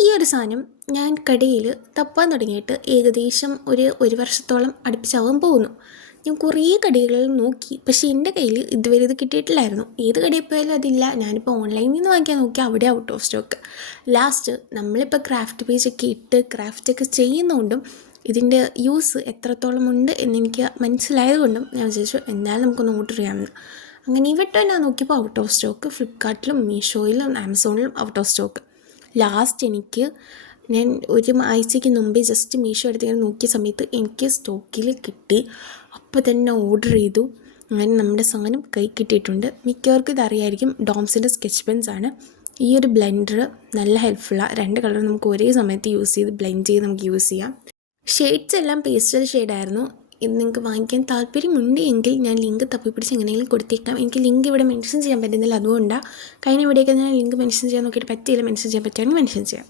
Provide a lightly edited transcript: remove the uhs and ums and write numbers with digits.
ഈ ഒരു സാധനം ഞാൻ കടയിൽ തപ്പാൻ തുടങ്ങിയിട്ട് ഏകദേശം ഒരു വർഷത്തോളം അടുപ്പിച്ചാവാൻ പോകുന്നു. ഞാൻ കുറേ കടകളിൽ നോക്കി, പക്ഷേ എൻ്റെ കയ്യിൽ ഇതുവരെ ഇത് കിട്ടിയിട്ടില്ലായിരുന്നു. ഏത് കടയിൽ പോയാലും അതില്ല. ഞാനിപ്പോൾ ഓൺലൈനിൽ നിന്ന് വാങ്ങിക്കാൻ നോക്കി, അവിടെ ഔട്ട് ഓഫ് സ്റ്റോക്ക്. ലാസ്റ്റ് നമ്മളിപ്പോൾ ക്രാഫ്റ്റ് പേജൊക്കെ ഇട്ട് ക്രാഫ്റ്റൊക്കെ ചെയ്യുന്നതുകൊണ്ടും ഇതിൻ്റെ യൂസ് എത്രത്തോളം ഉണ്ട് എന്നെനിക്ക് മനസ്സിലായതുകൊണ്ടും ഞാൻ വിചാരിച്ചു എന്തായാലും നമുക്കൊന്ന് ഓർഡർ ചെയ്യാമെന്ന്. അങ്ങനെ ഈ വട്ടം ഞാൻ നോക്കിയപ്പോൾ ഔട്ട് ഓഫ് സ്റ്റോക്ക്. ഫ്ലിപ്കാർട്ടിലും മീഷോയിലും ആമസോണിലും ഔട്ട് ഓഫ് സ്റ്റോക്ക്. ലാസ്റ്റ് ഞാൻ ഒരു ആഴ്ചയ്ക്ക് മുമ്പേ ജസ്റ്റ് മീഷോ എടുത്ത് ഇങ്ങനെ നോക്കിയ സമയത്ത് എനിക്ക് സ്റ്റോക്കിൽ കിട്ടി. അപ്പോൾ തന്നെ ഓർഡർ ചെയ്തു. അങ്ങനെ നമ്മുടെ സാധനം കൈ കിട്ടിയിട്ടുണ്ട്. മിക്കവർക്കും ഇതറിയായിരിക്കും, ഡോംസിൻ്റെ സ്കെച്ച് പെൻസാണ്. ഈ ഒരു ബ്ലെൻഡർ നല്ല ഹെൽപ്ഫുള്ളാണ്. 2 കളർ നമുക്ക് ഒരേ സമയത്ത് യൂസ് ചെയ്ത് ബ്ലെൻഡ് ചെയ്ത് നമുക്ക് യൂസ് ചെയ്യാം. ഷെയ്ഡ്സ് എല്ലാം പേസ്റ്റൽ ഷെയ്ഡായിരുന്നു. ഇത് നിങ്ങൾക്ക് വാങ്ങിക്കാൻ താല്പര്യമുണ്ട് എങ്കിൽ ഞാൻ ലിങ്ക് തപ്പിപ്പിടിച്ച് എങ്ങനെയെങ്കിലും കൊടുത്തേക്കാം. എനിക്ക് ലിങ്ക് ഇവിടെ മെൻഷൻ ചെയ്യാൻ പറ്റുന്നില്ല, അതുകൊണ്ടാണ്. കഴിഞ്ഞ വീഡിയോയ്ക്ക് ഞാൻ ലിങ്ക് മെൻഷൻ ചെയ്യാൻ നോക്കിയിട്ട് പറ്റിയില്ല. മെൻഷൻ ചെയ്യാൻ പറ്റുകയാണെങ്കിൽ മെൻഷൻ ചെയ്യാം.